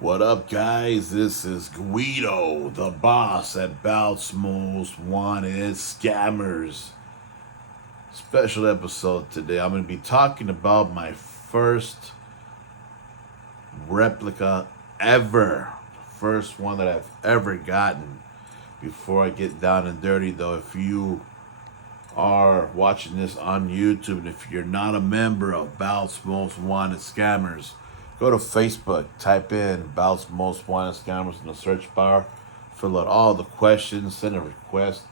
What up, guys? This is Guido, the boss at Bout's Most Wanted Scammers. Special episode today. I'm going to be talking about my first replica ever. First one that I've ever gotten. Before I get down and dirty, though, if you are watching this on YouTube and if you're not a member of Bout's Most Wanted Scammers, go to Facebook, type in Bout's Most Wanted Scammers in the search bar, fill out all the questions, send a request,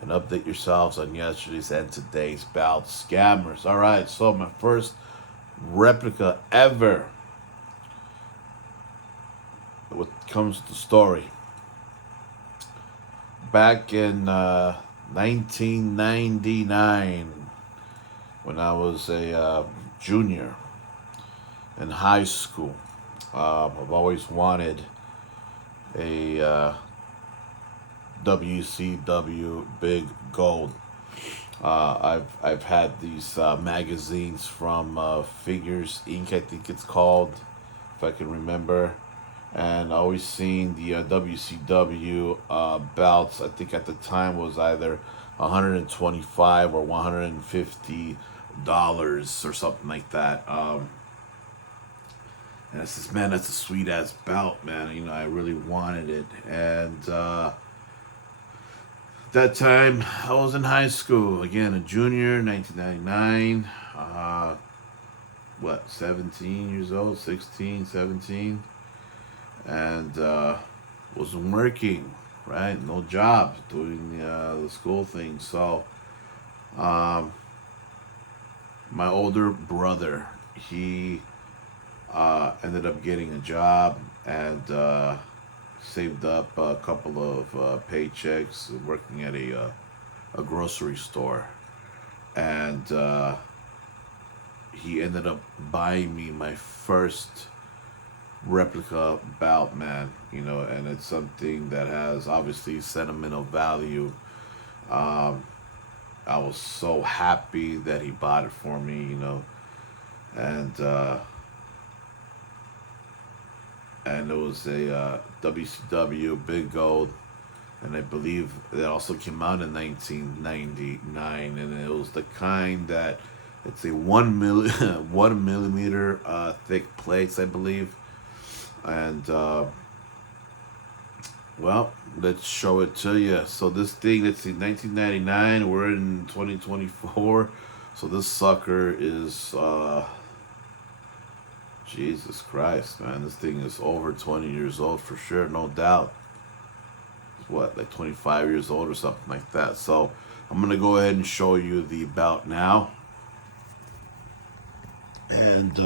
and update yourselves on yesterday's and today's Bout Scammers. All right, so my first replica ever. What comes to the story? Back in 1999, when I was a junior in high school. I've always wanted a WCW Big Gold. I've had these magazines from Figures Inc. I think it's called, if I can remember, and I always seen the WCW belts. I think at the time was either 125 or $150 or something like that. And I says, man, that's a sweet ass belt, man. You know, I really wanted it. And that time, I was in high school. Again, a junior, 1999. 17 years old, 16, 17. And wasn't working, right? No job, doing the school thing. So, my older brother, he ended up getting a job and saved up a couple of paychecks working at a grocery store. And he ended up buying me my first replica belt, man. You know, and it's something that has obviously sentimental value. I was so happy that he bought it for me, you know. And it was a WCW Big Gold, and I believe it also came out in 1999, and it was the kind that it's a 1 millimeter thick plates, I believe, and well, let's show it to you. So this thing, let's see, 1999, we're in 2024, so this sucker is Jesus Christ, man. This thing is over 20 years old for sure, no doubt. It's what, like 25 years old or something like that. So I'm going to go ahead and show you the belt now. And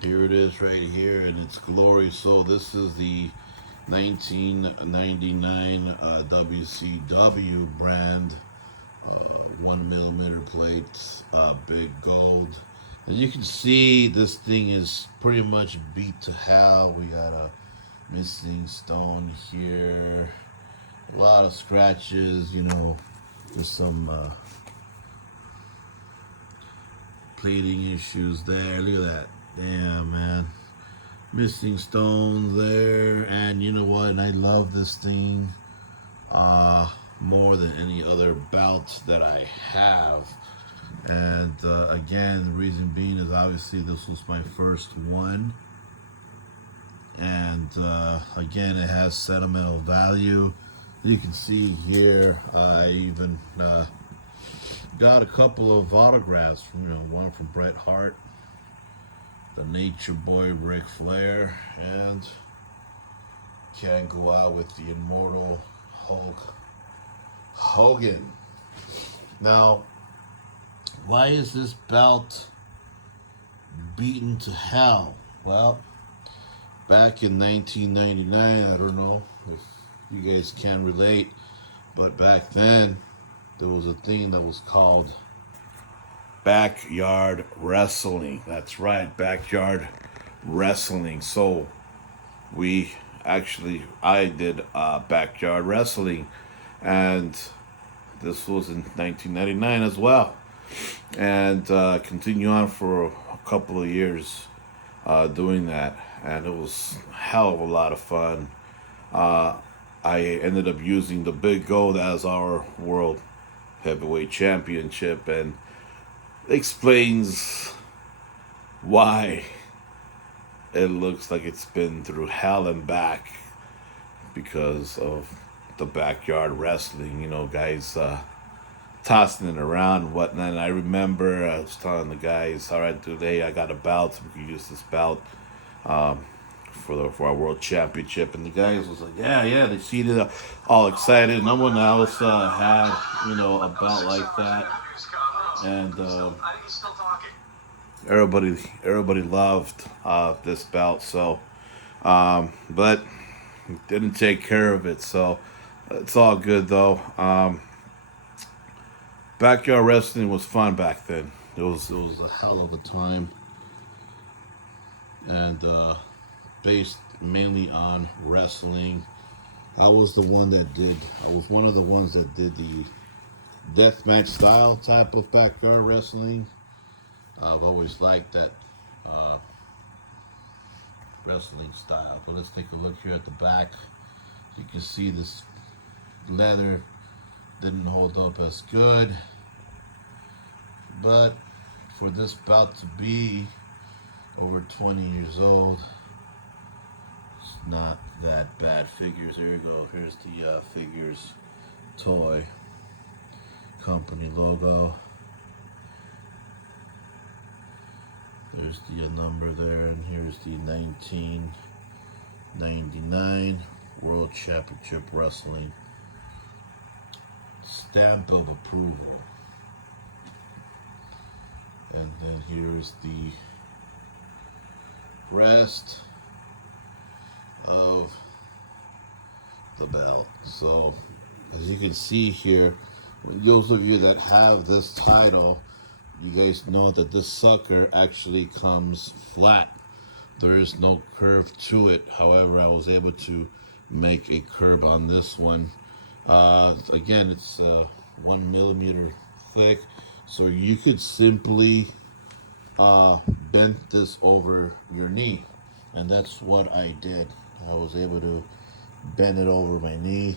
here it is right here in its glory. So this is the 1999 WCW brand, 1 millimeter plates, Big Gold. As you can see, this thing is pretty much beat to hell. We got a missing stone here, a lot of scratches, you know, just some plating issues there. Look at that. Damn, man. Missing stones there. And you know what? And I love this thing more than any other belt that I have. And again, the reason being is obviously this was my first one. And again, it has sentimental value. You can see here, I even got a couple of autographs from, you know, one from Bret Hart, the Nature Boy Ric Flair, and can't go out with the immortal Hulk Hogan. Now, why is this belt beaten to hell? Well, back in 1999, I don't know if you guys can relate, but back then there was a thing that was called backyard wrestling. That's right, backyard wrestling. So I did backyard wrestling, and this was in 1999 as well, and continue on for a couple of years. doing that, and it was a hell of a lot of fun. Uh, I ended up using the Big Gold as our world heavyweight championship, and explains why it looks like it's been through hell and back because of the backyard wrestling. You know, guys tossing it around and whatnot. And I remember I was telling the guys, all right, today I got a belt, so we could use this belt for our world championship. And the guys was like, yeah, they seated all excited. No one else had, a belt like that. And everybody loved this belt. So, but didn't take care of it. So it's all good though. Backyard wrestling was fun back then. It was a hell of a time, and based mainly on wrestling. I was the one that did. I was one of the ones that did the deathmatch style type of backyard wrestling. I've always liked that uh, wrestling style. But let's take a look here at the back. You can see this leather didn't hold up as good, but for this bout to be over 20 years old, it's not that bad. Figures, here you go. Here's the Figures toy company logo. There's the number there, and here's the 1999 World Championship Wrestling stamp of approval. And then here's the rest of the belt. So as you can see here, those of you that have this title, you guys know that this sucker actually comes flat. There is no curve to it. However, I was able to make a curve on this one. Again, it's 1 millimeter thick, so you could simply bend this over your knee, and that's what I did. I was able to bend it over my knee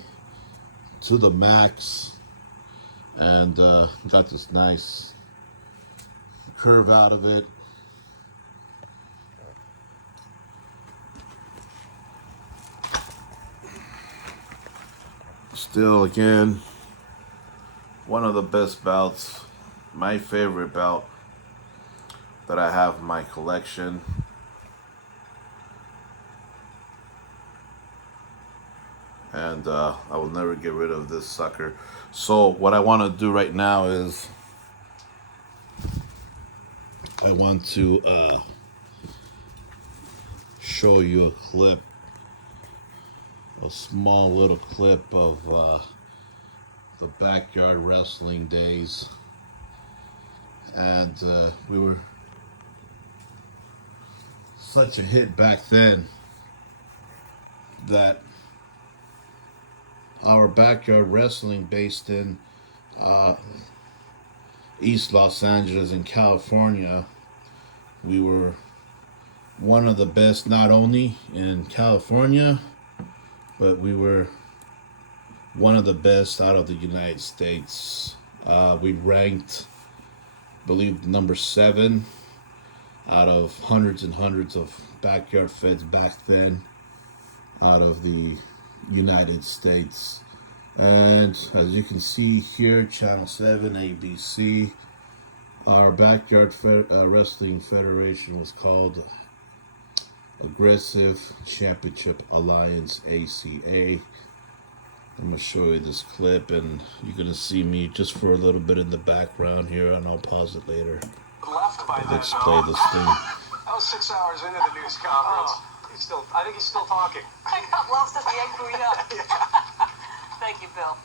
to the max, and got this nice curve out of it. Still, again, one of the best belts, my favorite belt that I have in my collection. And I will never get rid of this sucker. So what I want to do right now is I want to show you a clip, a small little clip of the backyard wrestling days. And we were such a hit back then that our backyard wrestling based in East Los Angeles in California, we were one of the best, not only in California, but we were one of the best out of the United States. We ranked, I believe, number 7 out of hundreds and hundreds of backyard feds back then out of the United States. And as you can see here, Channel 7, ABC, our backyard wrestling federation was called Aggressive Championship Alliance, ACA. I'm going to show you this clip, and you're going to see me just for a little bit in the background here, and I'll pause it later. Let's play this thing. That was 6 hours into the news conference. I think he's still talking. God loves to be angry up. Thank you, Bill.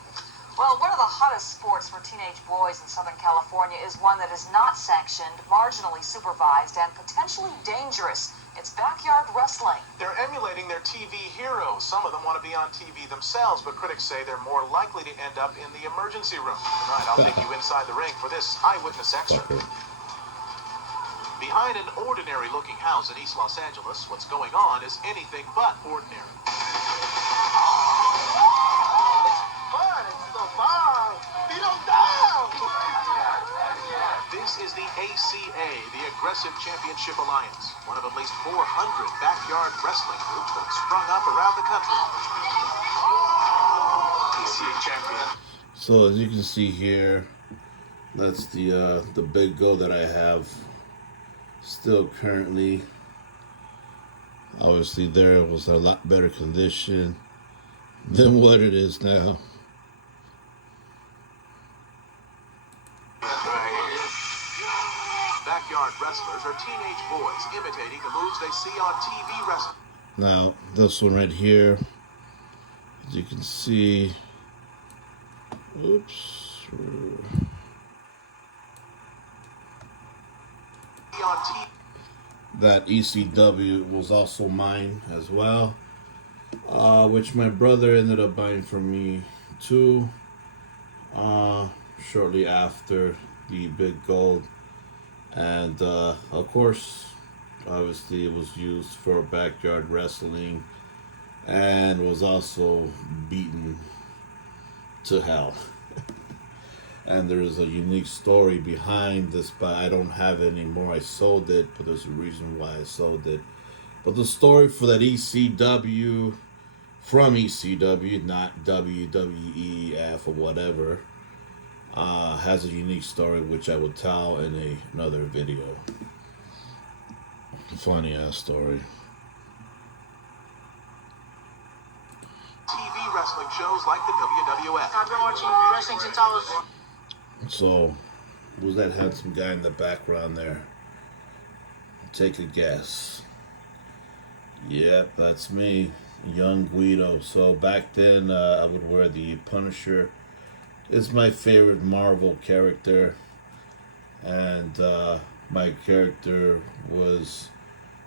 Well, one of the hottest sports for teenage boys in Southern California is one that is not sanctioned, marginally supervised, and potentially dangerous. It's backyard wrestling. They're emulating their TV heroes. Some of them want to be on TV themselves, but critics say they're more likely to end up in the emergency room. All right, I'll take you inside the ring for this eyewitness extra. Behind an ordinary-looking house in East Los Angeles, what's going on is anything but ordinary. This is the ACA, the Aggressive Championship Alliance, one of at least 400 backyard wrestling groups that have sprung up around the country. ACA champion. So as you can see here, that's the big go that I have still currently. Obviously there was a lot better condition than what it is now. Backyard wrestlers are teenage boys imitating the moves they see on TV wrestling. Now this one right here, as you can see, oops. On TV. That ECW was also mine as well, which my brother ended up buying for me too, shortly after the big gold. And of course, obviously it was used for backyard wrestling and was also beaten to hell. And there is a unique story behind this, but I don't have it anymore. I sold it, but there's a reason why I sold it. But the story for that ECW, from ECW, not WWEF or whatever, has a unique story which I will tell in another video. Funny ass story. TV wrestling shows like the WWF. I've been watching wrestling since I was... So, who's that handsome guy in the background there? Take a guess. Yep, that's me, young Guido. So back then, I would wear the Punisher. It's my favorite Marvel character, and my character was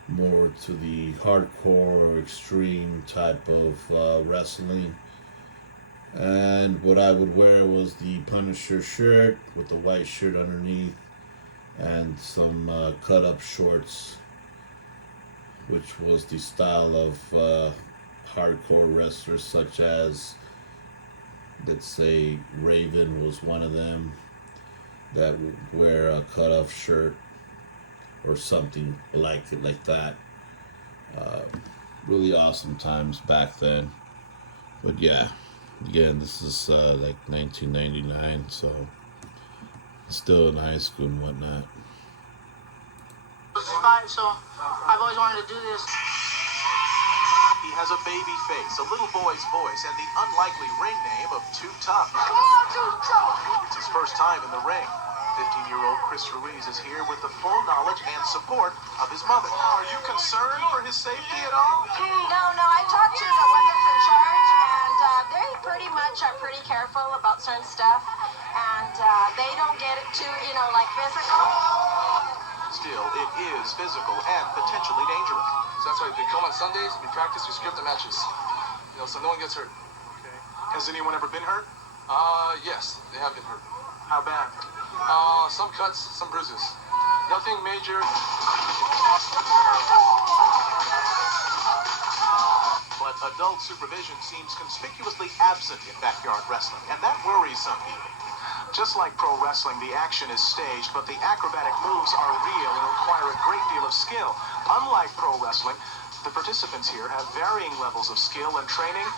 more to the hardcore or extreme type of wrestling. And what I would wear was the Punisher shirt with the white shirt underneath and some cut-up shorts, which was the style of hardcore wrestlers such as, let's say, Raven was one of them that would wear a cut-off shirt or something like that. Really awesome times back then. But yeah. Again, this is like 1999, so still in high school and whatnot. So I've always wanted to do this. He has a baby face, a little boy's voice, and the unlikely ring name of Too Tough. It's his first time in the ring. 15-year-old Chris Ruiz is here with the full knowledge and support of his mother. Are you concerned for his safety at all? No, I talked to the one that's in charge, and they pretty much are pretty careful about certain stuff, and they don't get it too, like physical. Still, it is physical and potentially dangerous. So that's why they come on Sundays, we practice, we script the matches. So no one gets hurt. Okay. Has anyone ever been hurt? Yes, they have been hurt. How bad? Some cuts, some bruises. Nothing major. But adult supervision seems conspicuously absent in backyard wrestling, and that worries some people. Just like pro wrestling, the action is staged, but the acrobatic moves are real and require a great deal of skill. Unlike pro wrestling, the participants here have varying levels of skill and training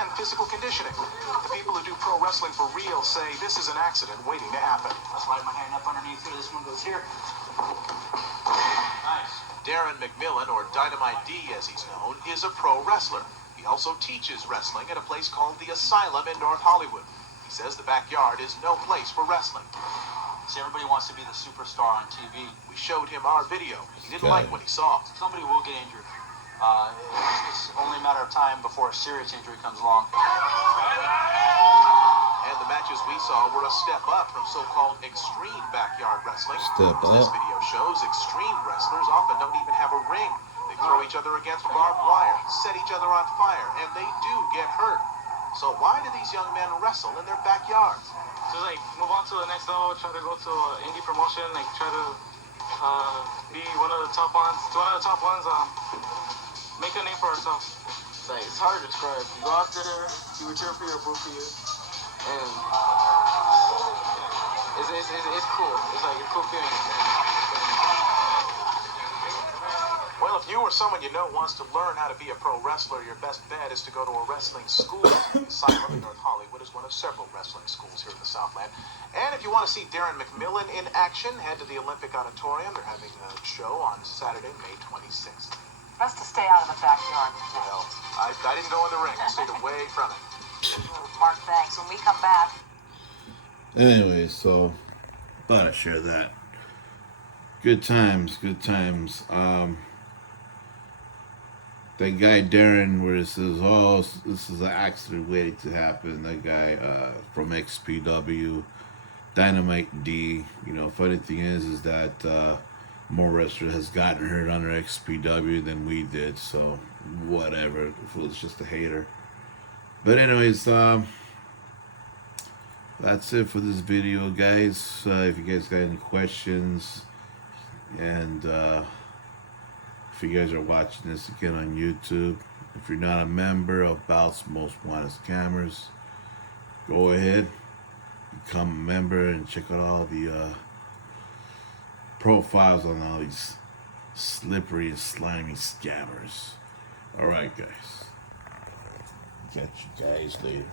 and physical conditioning. The people who do pro wrestling for real say this is an accident waiting to happen. I'll slide my hand up underneath here. This one goes here. Nice. Darren McMillan, or Dynamite D as he's known, is a pro wrestler. He also teaches wrestling at a place called the Asylum in North Hollywood. He says the backyard is no place for wrestling. See, everybody wants to be the superstar on TV. We showed him our video. He didn't like what he saw. Somebody will get injured. It's only a matter of time before a serious injury comes along. And the matches we saw were a step up from so-called extreme backyard wrestling. Step As this up. video shows, extreme wrestlers often don't even have a ring. They throw each other against barbed wire, set each other on fire, and they do get hurt. So why do these young men wrestle in their backyards? So move on to the next level, try to go to indie promotion, try to be one of the top ones. Make a name for ourselves. It's hard to describe. You go out there, you would cheer for you or boo for you, and it's cool. It's like a cool feeling. Well, if you or someone you know wants to learn how to be a pro wrestler, your best bet is to go to a wrestling school. Asylum in North Hollywood is one of several wrestling schools here in the Southland. And if you want to see Darren McMillan in action, head to the Olympic Auditorium. They're having a show on Saturday, May 26th. Best to stay out of the backyard. Well, I didn't go in the ring. I stayed away from it. Mark, thanks. When we come back. Anyway, so thought I'd share that. Good times, good times. That guy Darren, where it says, "Oh, this is an accident waiting to happen." That guy from XPW, Dynamite D. You know, funny thing is that more wrestler has gotten hurt under XPW than we did. So whatever, if it was just a hater. But anyways, that's it for this video, guys. If you guys got any questions, and if you guys are watching this again on YouTube, if you're not a member of Bout's Most Wanted Scammers, go ahead, become a member, and check out all the profiles on all these slippery and slimy scammers. Alright, guys. Catch you guys later.